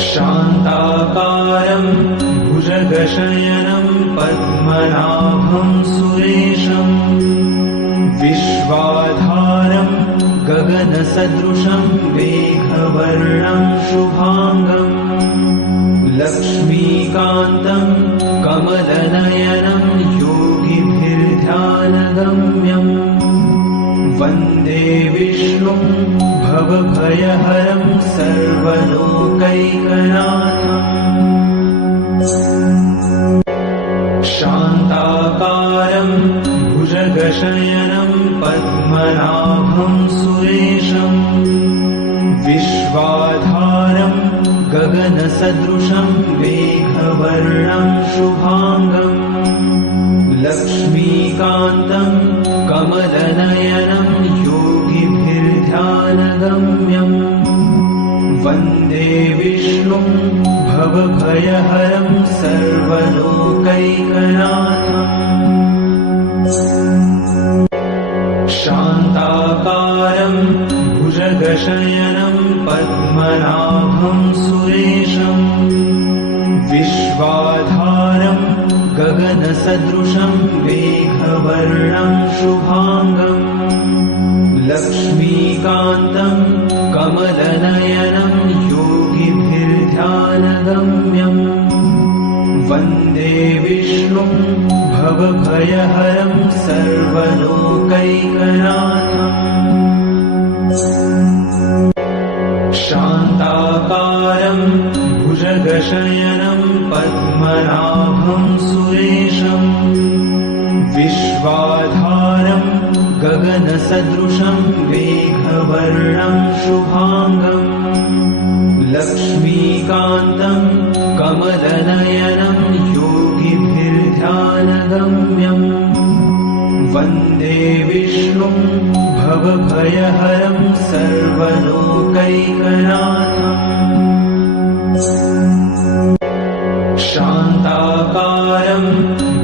शान्ताकारं भुजगशयनं पद्मनाभं सुरेशं विश्वाधारं गगनसदृशं मेघवर्णं शुभांगं लक्ष्मीकान्तं कमलनयनं योगिभिर्ध्यानगम्यं वन्दे विष्णुं भवभयहरं सर्वलोकैकनाथम् शान्ताकारं भुजगशयनं पद्मनाभं सुरेशं विश्वाधारं गगनसदृशं मेघवर्णं शुभांगं लक्ष्मीकान्तं कमलनयनं योगिभिर्ध्यानगम्यं वन्दे विष्णुं भवभयहरं सर्वलोकैकनाथम् शान्ताकारं भुजगशयनं पद्मनाभं सुरेशं विश्वाधारं गगनसदृशं मेघवर्णं शुभांगं लक्ष्मीकान्तं कमलनयनं योगिभिर्ध्यानगम्यं वन्दे विष्णुं भवभयहरं सर्वलोकैकनाथम् शान्ताकारं भुजगशयनं पद्मनाभं सुरेशं विश्वाधारं गगनसदृशं मेघवर्णं शुभांगं लक्ष्मीकान्तं कमलनयनं योगिभिर्ध्यानगम्यं वन्दे विष्णुं भवभयहरं सर्वलोकैकनाथम् शान्ताकारं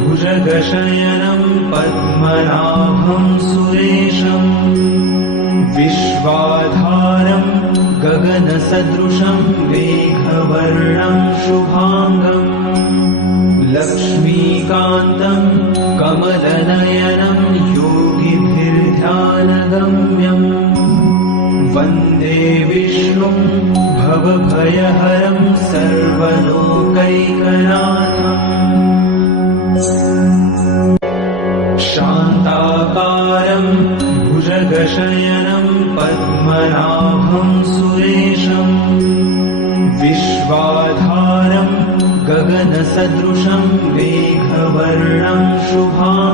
भुजगशयनं पद्मनाभं सुरेशं विश्वाधारं गगनसदृशं मेघवर्णं शुभांगं लक्ष्मीकान्तं कमलनयनं योगिभिर्ध्यानगम्यं वन्दे विष्णुं भवभयहरं सर्वलोकैकनाथम् शान्ताकारं भुजगशयनं पद्मनाभं सुरेशं विश्वाधारं गगनसदृशं मेघवर्णं शुभांगं